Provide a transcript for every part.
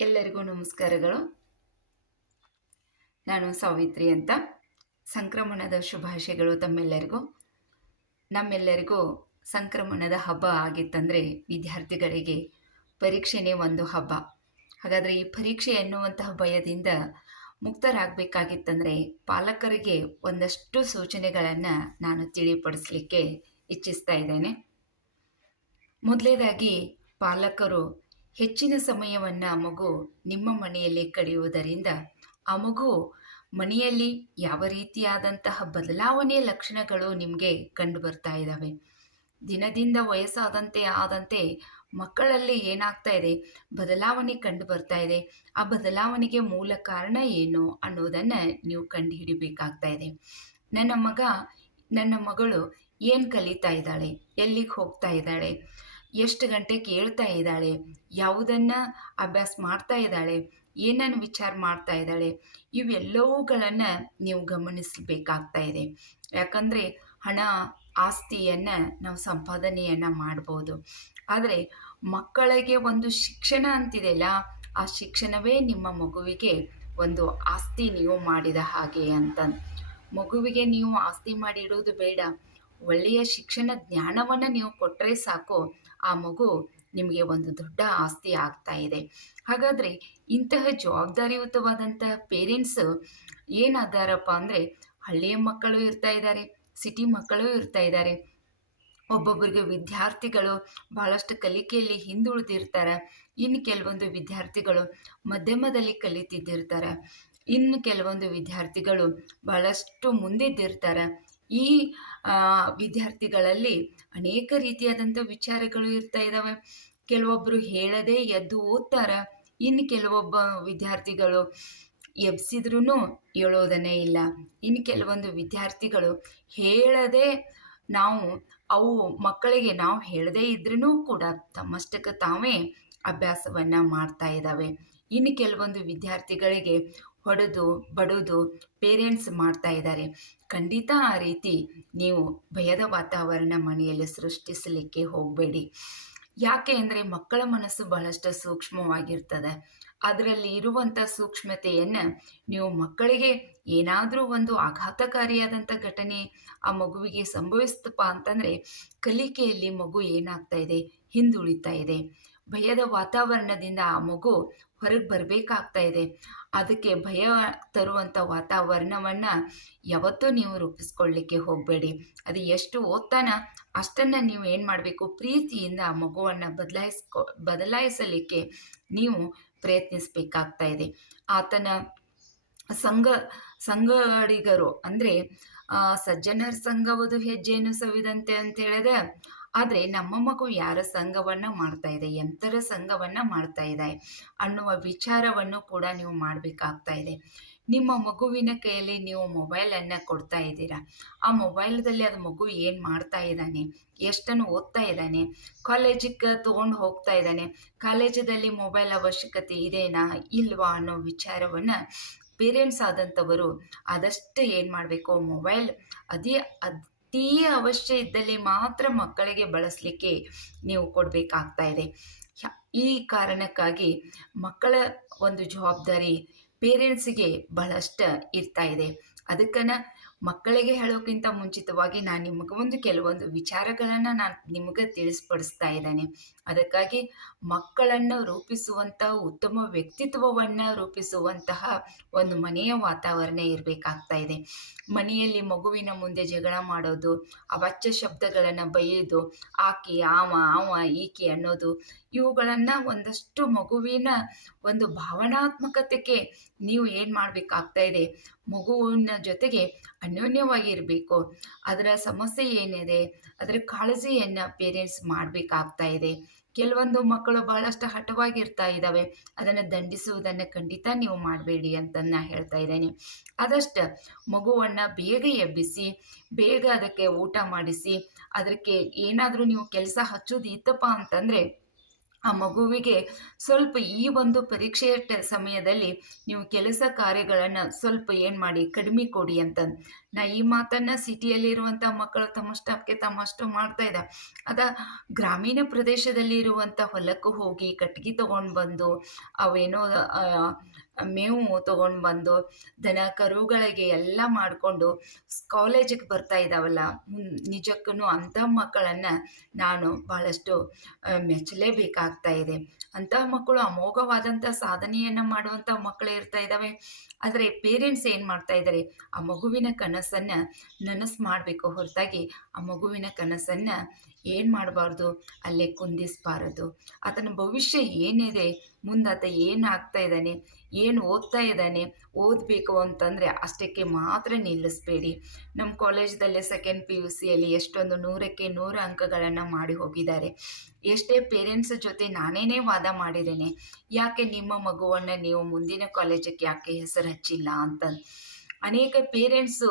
ಎಲ್ಲರಿಗೂ ನಮಸ್ಕಾರಗಳು. ನಾನು ಸಾವಿತ್ರಿ ಅಂತ. ಸಂಕ್ರಮಣದ ಶುಭಾಶಯಗಳು ತಮ್ಮೆಲ್ಲರಿಗೂ. ನಮ್ಮೆಲ್ಲರಿಗೂ ಸಂಕ್ರಮಣದ ಹಬ್ಬ ಆಗಿತ್ತಂದರೆ ವಿದ್ಯಾರ್ಥಿಗಳಿಗೆ ಪರೀಕ್ಷೆನೇ ಒಂದು ಹಬ್ಬ. ಹಾಗಾದರೆ ಈ ಪರೀಕ್ಷೆ ಎನ್ನುವಂತಹ ಭಯದಿಂದ ಮುಕ್ತರಾಗಬೇಕಾಗಿತ್ತಂದರೆ ಪಾಲಕರಿಗೆ ಒಂದಷ್ಟು ಸೂಚನೆಗಳನ್ನು ನಾನು ತಿಳಿಪಡಿಸಲಿಕ್ಕೆ ಇಚ್ಛಿಸ್ತಾ ಇದ್ದೇನೆ. ಮೊದಲನೇದಾಗಿ, ಪಾಲಕರು ಹೆಚ್ಚಿನ ಸಮಯವನ್ನು ಮಗು ನಿಮ್ಮ ಮನೆಯಲ್ಲಿ ಕಳೆಯುವುದರಿಂದ ಆ ಮಗು ಮನೆಯಲ್ಲಿ ಯಾವ ರೀತಿಯಾದಂತಹ ಬದಲಾವಣೆಯ ಲಕ್ಷಣಗಳು ನಿಮಗೆ ಕಂಡು ಬರ್ತಾ ಇದ್ದಾವೆ. ದಿನದಿಂದ ವಯಸ್ಸಾದಂತೆ ಮಕ್ಕಳಲ್ಲಿ ಏನಾಗ್ತಾ ಇದೆ, ಬದಲಾವಣೆ ಕಂಡು ಬರ್ತಾ ಇದೆ. ಆ ಬದಲಾವಣೆಗೆ ಮೂಲ ಕಾರಣ ಏನು ಅನ್ನೋದನ್ನು ನೀವು ಕಂಡು ಹಿಡಿಬೇಕಾಗ್ತಾ ಇದೆ. ನನ್ನ ಮಗಳು ಏನು ಕಲಿತಾ ಇದ್ದಾಳೆ, ಎಲ್ಲಿಗೆ ಹೋಗ್ತಾ ಇದ್ದಾಳೆ, ಎಷ್ಟು ಗಂಟೆ ಕೇಳ್ತಾ ಇದ್ದಾಳೆ, ಯಾವುದನ್ನು ಅಭ್ಯಾಸ ಮಾಡ್ತಾ ಇದ್ದಾಳೆ, ಏನನ್ನು ವಿಚಾರ ಮಾಡ್ತಾ ಇದ್ದಾಳೆ, ಇವೆಲ್ಲವುಗಳನ್ನು ನೀವು ಗಮನಿಸಬೇಕಾಗ್ತಾ ಇದೆ. ಯಾಕಂದರೆ ಹಣ ಆಸ್ತಿಯನ್ನು ನಾವು ಸಂಪಾದನೆಯನ್ನು ಮಾಡ್ಬೋದು, ಆದರೆ ಮಕ್ಕಳಿಗೆ ಒಂದು ಶಿಕ್ಷಣ ಅಂತಿದೆಯಲ್ಲ, ಆ ಶಿಕ್ಷಣವೇ ನಿಮ್ಮ ಮಗುವಿಗೆ ಒಂದು ಆಸ್ತಿ ನೀವು ಮಾಡಿದ ಹಾಗೆ ಅಂತ. ಮಗುವಿಗೆ ನೀವು ಆಸ್ತಿ ಮಾಡಿ ಇಡೋದು ಬೇಡ, ಒಳ್ಳೆಯ ಶಿಕ್ಷಣ ಜ್ಞಾನವನ್ನು ನೀವು ಕೊಟ್ಟರೆ ಸಾಕು, ಆ ಮಗು ನಿಮಗೆ ಒಂದು ದೊಡ್ಡ ಆಸ್ತಿ ಆಗ್ತಾ ಇದೆ. ಹಾಗಾದರೆ ಇಂತಹ ಜವಾಬ್ದಾರಿಯುತವಾದಂತಹ ಪೇರೆಂಟ್ಸ್ ಏನಾದಾರಪ್ಪ ಅಂದರೆ, ಹಳ್ಳಿಯ ಮಕ್ಕಳು ಇರ್ತಾ ಇದ್ದಾರೆ, ಸಿಟಿ ಮಕ್ಕಳು ಇರ್ತಾ ಇದ್ದಾರೆ. ಒಬ್ಬೊಬ್ಬರಿಗೆ ವಿದ್ಯಾರ್ಥಿಗಳು ಭಾಳಷ್ಟು ಕಲಿಕೆಯಲ್ಲಿ ಹಿಂದುಳಿದಿರ್ತಾರೆ. ಇನ್ನು ಕೆಲವೊಂದು ವಿದ್ಯಾರ್ಥಿಗಳು ಮಧ್ಯಮದಲ್ಲಿ ಕಲಿತಿದ್ದಿರ್ತಾರೆ. ಇನ್ನು ಕೆಲವೊಂದು ವಿದ್ಯಾರ್ಥಿಗಳು ಭಾಳಷ್ಟು ಮುಂದಿದ್ದಿರ್ತಾರೆ. ಈ ವಿದ್ಯಾರ್ಥಿಗಳಲ್ಲಿ ಅನೇಕ ರೀತಿಯಾದಂಥ ವಿಚಾರಗಳು ಇರ್ತಾ ಇದ್ದಾವೆ. ಕೆಲವೊಬ್ಬರು ಹೇಳದೆ ಎದ್ದು ಓದ್ತಾರೆ. ಇನ್ನು ಕೆಲವೊಬ್ಬ ವಿದ್ಯಾರ್ಥಿಗಳು ಎಬ್ಸಿದ್ರೂ ಹೇಳೋದನ್ನೇ ಇಲ್ಲ. ಇನ್ನು ಕೆಲವೊಂದು ವಿದ್ಯಾರ್ಥಿಗಳು ಹೇಳದೆ ಅವು ಮಕ್ಕಳಿಗೆ ನಾವು ಹೇಳದೇ ಇದ್ರೂ ಕೂಡ ತಮ್ಮಷ್ಟಕ್ಕೆ ತಾವೇ ಅಭ್ಯಾಸವನ್ನು ಮಾಡ್ತಾ ಇದ್ದಾವೆ. ಇನ್ನು ಕೆಲವೊಂದು ವಿದ್ಯಾರ್ಥಿಗಳಿಗೆ ಹೊಡೆದು ಬಡೋದು ಪೇರೆಂಟ್ಸ್ ಮಾಡ್ತಾ ಇದ್ದಾರೆ. ಖಂಡಿತ ಆ ರೀತಿ ನೀವು ಭಯದ ವಾತಾವರಣ ಮನೆಯಲ್ಲಿ ಸೃಷ್ಟಿಸಲಿಕ್ಕೆ ಹೋಗಬೇಡಿ. ಯಾಕೆ ಅಂದರೆ ಮಕ್ಕಳ ಮನಸ್ಸು ಬಹಳಷ್ಟು ಸೂಕ್ಷ್ಮವಾಗಿರ್ತದೆ. ಅದರಲ್ಲಿ ಇರುವಂಥ ಸೂಕ್ಷ್ಮತೆಯನ್ನು ನೀವು ಮಕ್ಕಳಿಗೆ ಏನಾದರೂ ಒಂದು ಆಘಾತಕಾರಿಯಾದಂಥ ಘಟನೆ ಆ ಮಗುವಿಗೆ ಸಂಭವಿಸ್ತಪ್ಪ ಅಂತಂದರೆ ಕಲಿಕೆಯಲ್ಲಿ ಮಗು ಏನಾಗ್ತಾ ಇದೆ, ಹಿಂದುಳಿತಾ ಇದೆ. ಭಯದ ವಾತಾವರಣದಿಂದ ಆ ಮಗು ಹೊರಗೆ ಬರಬೇಕಾಗ್ತಾ ಇದೆ. ಅದಕ್ಕೆ ಭಯ ತರುವಂಥ ವಾತಾವರಣವನ್ನು ಯಾವತ್ತೂ ನೀವು ರೂಪಿಸ್ಕೊಳ್ಳಿಕ್ಕೆ ಹೋಗಬೇಡಿ. ಅದು ಎಷ್ಟು ಓದ್ತಾನ ಅಷ್ಟನ್ನು ನೀವು ಏನು ಮಾಡಬೇಕು, ಪ್ರೀತಿಯಿಂದ ಆ ಮಗುವನ್ನು ಬದಲಾಯಿಸಲಿಕ್ಕೆ ನೀವು ಪ್ರಯತ್ನಿಸಬೇಕಾಗ್ತಾ ಇದೆ. ಆತನ ಸಂಗಡಿಗರು ಅಂದರೆ ಸಜ್ಜನರ ಸಂಘವದು ಹೆಜ್ಜೆಯನ್ನು ಸವಿದಂತೆ ಅಂತ ಹೇಳಿದೆ. ಆದರೆ ನಮ್ಮ ಮಗು ಯಾರ ಸಂಘವನ್ನು ಮಾಡ್ತಾ ಇದೆ, ಎಂಥರ ಸಂಘವನ್ನು ಮಾಡ್ತಾ ಇದೆ ಅನ್ನುವ ವಿಚಾರವನ್ನು ಕೂಡ ನೀವು ಮಾಡಬೇಕಾಗ್ತಾ ಇದೆ. ನಿಮ್ಮ ಮಗುವಿನ ಕೈಯಲ್ಲಿ ನೀವು ಮೊಬೈಲನ್ನು ಕೊಡ್ತಾ ಇದ್ದೀರಾ. ಆ ಮೊಬೈಲ್ದಲ್ಲಿ ಅದು ಮಗು ಏನು ಮಾಡ್ತಾ ಇದ್ದಾನೆ, ಎಷ್ಟನ್ನು ಓದ್ತಾ ಇದ್ದಾನೆ, ಕಾಲೇಜಿಗೆ ತೊಗೊಂಡು ಹೋಗ್ತಾ ಇದ್ದಾನೆ, ಕಾಲೇಜಲ್ಲಿ ಮೊಬೈಲ್ ಅವಶ್ಯಕತೆ ಇದೆನಾ ಇಲ್ವಾ ಅನ್ನೋ ವಿಚಾರವನ್ನು ಪೇರೆಂಟ್ಸ್ ಆದಂಥವರು ಆದಷ್ಟು ಏನು ಮಾಡಬೇಕು, ಮೊಬೈಲ್ ಅತೀ ಅವಶ್ಯ ಇದ್ದಲ್ಲಿ ಮಾತ್ರ ಮಕ್ಕಳಿಗೆ ಬಳಸಲಿಕ್ಕೆ ನೀವು ಕೊಡಬೇಕಾಗ್ತಾ ಇದೆ. ಈ ಕಾರಣಕ್ಕಾಗಿ ಮಕ್ಕಳ ಒಂದು ಜವಾಬ್ದಾರಿ ಪೇರೆಂಟ್ಸಿಗೆ ಬಹಳಷ್ಟು ಇರ್ತಾ ಇದೆ. ಅದಕ್ಕನ್ನು ಮಕ್ಕಳಿಗೆ ಹೇಳೋಕ್ಕಿಂತ ಮುಂಚಿತವಾಗಿ ನಾನು ಕೆಲವೊಂದು ವಿಚಾರಗಳನ್ನು ನಾನು ನಿಮಗೆ ತಿಳಿಸ್ಪಡಿಸ್ತಾ ಇದ್ದೇನೆ. ಅದಕ್ಕಾಗಿ ಮಕ್ಕಳನ್ನು ರೂಪಿಸುವಂತಹ ಉತ್ತಮ ವ್ಯಕ್ತಿತ್ವವನ್ನು ರೂಪಿಸುವಂತಹ ಒಂದು ಮನೆಯ ವಾತಾವರಣ ಇರಬೇಕಾಗ್ತಾ ಇದೆ. ಮನೆಯಲ್ಲಿ ಮಗುವಿನ ಮುಂದೆ ಜಗಳ ಮಾಡೋದು, ಅವಾಚ್ಯ ಶಬ್ದಗಳನ್ನು ಬೈಯೋದು, ಆಕೆ ಅವ ಈಕೆ ಅನ್ನೋದು, ಇವುಗಳನ್ನು ಒಂದಷ್ಟು ಮಗುವಿನ ಒಂದು ಭಾವನಾತ್ಮಕತೆಗೆ ನೀವು ಏನು ಮಾಡಬೇಕಾಗ್ತಾ ಇದೆ, ಮಗುವಿನ ಜೊತೆಗೆ ಅನ್ಯೋನ್ಯವಾಗಿ ಇರಬೇಕು. ಅದರ ಸಮಸ್ಯೆ ಏನಿದೆ, ಅದರ ಕಾಳಜಿಯನ್ನು ಪೇರೆಂಟ್ಸ್ ಮಾಡಬೇಕಾಗ್ತಾ ಇದೆ. ಕೆಲವೊಂದು ಮಕ್ಕಳು ಬಹಳಷ್ಟು ಹಠವಾಗಿರ್ತಾ ಇದ್ದಾವೆ, ಅದನ್ನು ದಂಡಿಸುವುದನ್ನು ಖಂಡಿತ ನೀವು ಮಾಡಬೇಡಿ ಅಂತ ನಾನು ಹೇಳ್ತಾ ಇದ್ದೇನೆ. ಆದಷ್ಟು ಮಗುವನ್ನು ಬೇಗ ಎಬ್ಬಿಸಿ, ಬೇಗ ಅದಕ್ಕೆ ಊಟ ಮಾಡಿಸಿ, ಅದಕ್ಕೆ ಏನಾದರೂ ನೀವು ಕೆಲಸ ಹಚ್ಚೋದು ಇತ್ತಪ್ಪ ಅಂತಂದರೆ ಆ ಮಗುವಿಗೆ ಸ್ವಲ್ಪ ಈ ಒಂದು ಪರೀಕ್ಷೆಯ ಸಮಯದಲ್ಲಿ ನೀವು ಕೆಲಸ ಕಾರ್ಯಗಳನ್ನು ಸ್ವಲ್ಪ ಏನು ಮಾಡಿ, ಕಡಿಮೆ ಕೊಡಿ ಅಂತ. ಈ ಮಾತನ್ನ ಸಿಟಿಯಲ್ಲಿರುವಂಥ ಮಕ್ಕಳು ತಮ್ಮಷ್ಟಕ್ಕೆ ತಮ್ಮಷ್ಟು ಮಾಡ್ತಾ ಇದ್ದಾವೆ. ಅದ ಗ್ರಾಮೀಣ ಪ್ರದೇಶದಲ್ಲಿ ಇರುವಂಥ ಹೊಲಕ್ಕೂ ಹೋಗಿ ಕಟ್ಗೆ ತಗೊಂಡು ಬಂದು ಅವೇನೋ ಮೇವು ತಗೊಂಡು ಬಂದು ದನ ಕರುಗಳಿಗೆ ಎಲ್ಲ ಮಾಡಿಕೊಂಡು ಕಾಲೇಜಿಗೆ ಬರ್ತಾ ಇದ್ದಾವಲ್ಲ, ನಿಜಕ್ಕೂ ಅಂಥ ಮಕ್ಕಳನ್ನು ನಾನು ಭಾಳಷ್ಟು ಮೆಚ್ಚಲೇಬೇಕಾಗ್ತಾ ಇದೆ. ಅಂತಹ ಮಕ್ಕಳು ಅಮೋಘವಾದಂಥ ಸಾಧನೆಯನ್ನು ಮಾಡುವಂಥ ಮಕ್ಕಳೇ ಇರ್ತಾ ಇದ್ದಾವೆ. ಆದರೆ ಪೇರೆಂಟ್ಸ್ ಏನು ಮಾಡ್ತಾ ಇದ್ದಾರೆ, ಆ ಮಗುವಿನ ಕನಸನ್ನು ನನಸು ಮಾಡಬೇಕು ಹೊರತಾಗಿ ಆ ಮಗುವಿನ ಕನಸನ್ನು ಏನು ಮಾಡಬಾರ್ದು, ಅಲ್ಲೇ ಕುಂದಿಸಬಾರದು. ಆತನ ಭವಿಷ್ಯ ಏನಿದೆ, ಮುಂದೆ ಆತ ಏನು ಆಗ್ತಾ ಇದ್ದಾನೆ, ಏನು ಓದ್ತಾ ಇದ್ದಾನೆ, ಓದಬೇಕು ಅಂತಂದರೆ ಅಷ್ಟಕ್ಕೆ ಮಾತ್ರ ನಿಲ್ಲಿಸಬೇಡಿ. ನಮ್ಮ ಕಾಲೇಜ್ದಲ್ಲೇ ಸೆಕೆಂಡ್ ಪಿ ಯು ಸಿಯಲ್ಲಿ ಎಷ್ಟೊಂದು 100ಕ್ಕೆ 100 ಅಂಕಗಳನ್ನು ಮಾಡಿ ಹೋಗಿದ್ದಾರೆ. ಎಷ್ಟೇ ಪೇರೆಂಟ್ಸ್ ಜೊತೆ ನಾನೇನೇ ವಾದ ಮಾಡಿದ್ದೇನೆ, ಯಾಕೆ ನಿಮ್ಮ ಮಗುವನ್ನು ನೀವು ಮುಂದಿನ ಕಾಲೇಜಕ್ಕೆ ಯಾಕೆ ಹೆಸರು ಹಚ್ಚಿಲ್ಲ ಅಂತ. ಅನೇಕ ಪೇರೆಂಟ್ಸು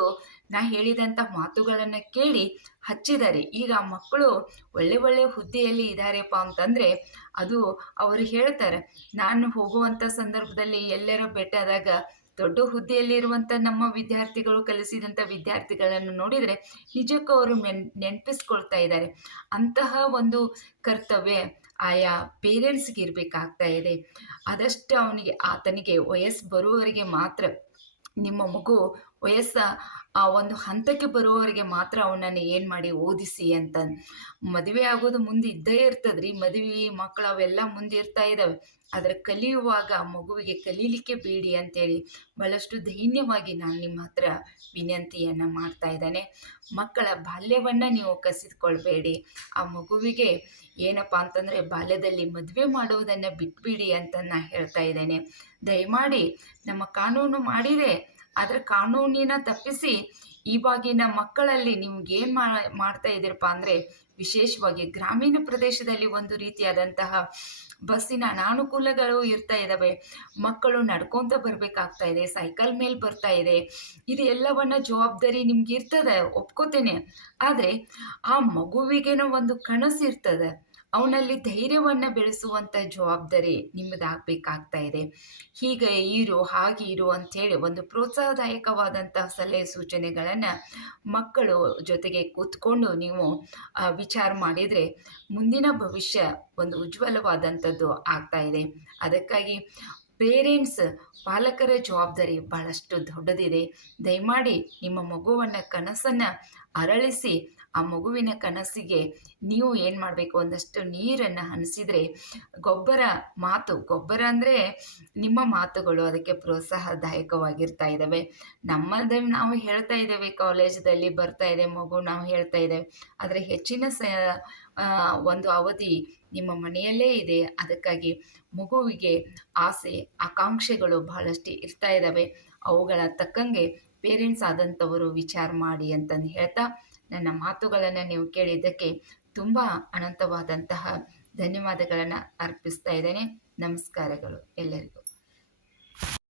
ನಾ ಹೇಳಿದಂಥ ಮಾತುಗಳನ್ನು ಕೇಳಿ ಹಚ್ಚಿದ್ದಾರೆ. ಈಗ ಆ ಮಕ್ಕಳು ಒಳ್ಳೆ ಒಳ್ಳೆ ಹುದ್ದೆಯಲ್ಲಿ ಇದ್ದಾರೆಪ್ಪ ಅಂತಂದರೆ ಅದು ಅವರು ಹೇಳ್ತಾರೆ, ನಾನು ಹೋಗುವಂಥ ಸಂದರ್ಭದಲ್ಲಿ ಎಲ್ಲರೂ ಭೇಟಿಯಾದಾಗ ದೊಡ್ಡ ಹುದ್ದೆಯಲ್ಲಿರುವಂಥ ನಮ್ಮ ವಿದ್ಯಾರ್ಥಿಗಳು ಕಲಿಸಿದಂಥ ವಿದ್ಯಾರ್ಥಿಗಳನ್ನು ನೋಡಿದರೆ ನಿಜಕ್ಕೂ ಅವರು ನೆನಪಿಸ್ಕೊಳ್ತಾ ಇದ್ದಾರೆ. ಅಂತಹ ಒಂದು ಕರ್ತವ್ಯ ಆಯಾ ಪೇರೆಂಟ್ಸ್ಗೆ ಇರಬೇಕಾಗ್ತಾ ಇದೆ. ಆದಷ್ಟು ಆತನಿಗೆ ವಯಸ್ಸು ಬರುವವರೆಗೆ ಮಾತ್ರ, ನಿಮ್ಮ ಮಗು ವಯಸ್ಸ ಆ ಒಂದು ಹಂತಕ್ಕೆ ಬರುವವರೆಗೆ ಮಾತ್ರ ಅವನನ್ನು ಏನು ಮಾಡಿ ಓದಿಸಿ ಅಂತ. ಮದುವೆ ಆಗೋದು ಮುಂದೆ ಇದ್ದೇ ಇರ್ತದ್ರಿ, ಮದುವೆ ಮಕ್ಕಳು ಅವೆಲ್ಲ ಮುಂದೆ ಇರ್ತಾ ಇದ್ದಾವೆ. ಆದರೆ ಕಲಿಯುವಾಗ ಮಗುವಿಗೆ ಕಲೀಲಿಕ್ಕೆ ಬೇಡಿ ಅಂತೇಳಿ ಭಾಳಷ್ಟು ದೈನ್ಯವಾಗಿ ನಾನು ನಿಮ್ಮ ಹತ್ರ ವಿನಂತಿಯನ್ನು ಮಾಡ್ತಾ ಇದ್ದೇನೆ. ಮಕ್ಕಳ ಬಾಲ್ಯವನ್ನು ನೀವು ಕಸಿದುಕೊಳ್ಬೇಡಿ. ಆ ಮಗುವಿಗೆ ಏನಪ್ಪ ಅಂತಂದರೆ ಬಾಲ್ಯದಲ್ಲಿ ಮದುವೆ ಮಾಡುವುದನ್ನು ಬಿಟ್ಬಿಡಿ ಅಂತ ನಾನು ಹೇಳ್ತಾ ಇದ್ದೇನೆ. ದಯಮಾಡಿ ನಮ್ಮ ಕಾನೂನು ಮಾಡಿದೆ, ಆದರೆ ಕಾನೂನಿನ ತಪ್ಪಿಸಿ ಇವಾಗಿನ ಮಕ್ಕಳಲ್ಲಿ ನಿಮ್ಗೇನು ಮಾಡ್ತಾ ಇದ್ದೀರಪ್ಪ ಅಂದರೆ, ವಿಶೇಷವಾಗಿ ಗ್ರಾಮೀಣ ಪ್ರದೇಶದಲ್ಲಿ ಒಂದು ರೀತಿಯಾದಂತಹ ಬಸ್ಸಿನ ಅನಾನುಕೂಲಗಳು ಇರ್ತಾ ಇದ್ದಾವೆ. ಮಕ್ಕಳು ನಡ್ಕೊತ ಬರಬೇಕಾಗ್ತಾ ಇದೆ, ಸೈಕಲ್ ಮೇಲೆ ಬರ್ತಾ ಇದೆ. ಇದು ಎಲ್ಲವನ್ನ ಜವಾಬ್ದಾರಿ ನಿಮ್ಗೆ ಇರ್ತದೆ, ಒಪ್ಕೋತೇನೆ. ಆದರೆ ಆ ಮಗುವಿಗೇನೋ ಒಂದು ಕನಸು ಇರ್ತದೆ, ಅವನಲ್ಲಿ ಧೈರ್ಯವನ್ನು ಬೆಳೆಸುವಂಥ ಜವಾಬ್ದಾರಿ ನಿಮ್ಮದಾಗಬೇಕಾಗ್ತಾ ಇದೆ. ಹೀಗೆ ಇರು, ಹಾಗೆ ಇರು ಅಂಥೇಳಿ ಒಂದು ಪ್ರೋತ್ಸಾಹದಾಯಕವಾದಂತಹ ಸಲಹೆ ಸೂಚನೆಗಳನ್ನು ಮಕ್ಕಳು ಜೊತೆಗೆ ಕೂತ್ಕೊಂಡು ನೀವು ವಿಚಾರ ಮಾಡಿದರೆ ಮುಂದಿನ ಭವಿಷ್ಯ ಒಂದು ಉಜ್ವಲವಾದಂಥದ್ದು ಆಗ್ತಾ ಇದೆ. ಅದಕ್ಕಾಗಿ ಪೇರೆಂಟ್ಸ್, ಪಾಲಕರ ಜವಾಬ್ದಾರಿ ಭಾಳಷ್ಟು ದೊಡ್ಡದಿದೆ. ದಯಮಾಡಿ ನಿಮ್ಮ ಮಗುವನ್ನು ಕನಸನ್ನು ಅರಳಿಸಿ ಆ ಮಗುವಿನ ಕನಸಿಗೆ ನೀವು ಏನು ಮಾಡಬೇಕು, ಒಂದಷ್ಟು ನೀರನ್ನು ಹನಿಸಿದರೆ ಗೊಬ್ಬರ ಅಂದರೆ ನಿಮ್ಮ ಮಾತುಗಳು ಅದಕ್ಕೆ ಪ್ರೋತ್ಸಾಹದಾಯಕವಾಗಿರ್ತಾ ಇದ್ದಾವೆ. ನಮ್ಮದನ್ನು ನಾವು ಹೇಳ್ತಾ ಇದ್ದೇವೆ, ಕಾಲೇಜಲ್ಲಿ ಬರ್ತಾ ಇದೆ ಮಗು, ನಾವು ಹೇಳ್ತಾ ಇದ್ದೇವೆ. ಆದರೆ ಹೆಚ್ಚಿನ ಒಂದು ಅವಧಿ ನಿಮ್ಮ ಮನೆಯಲ್ಲೇ ಇದೆ. ಅದಕ್ಕಾಗಿ ಮಗುವಿಗೆ ಆಸೆ ಆಕಾಂಕ್ಷೆಗಳು ಬಹಳಷ್ಟು ಇರ್ತಾ ಇದ್ದಾವೆ. ಅವುಗಳ ತಕ್ಕಂಗೆ ಪೇರೆಂಟ್ಸ್ ಆದಂಥವರು ವಿಚಾರ ಮಾಡಿ ಅಂತಂದು ಹೇಳ್ತಾ, ನನ್ನ ಮಾತುಗಳನ್ನು ನೀವು ಕೇಳಿದ್ದಕ್ಕೆ ತುಂಬ ಅನಂತವಾದಂತಹ ಧನ್ಯವಾದಗಳನ್ನು ಅರ್ಪಿಸ್ತಾ ಇದ್ದೇನೆ. ನಮಸ್ಕಾರಗಳು ಎಲ್ಲರಿಗೂ.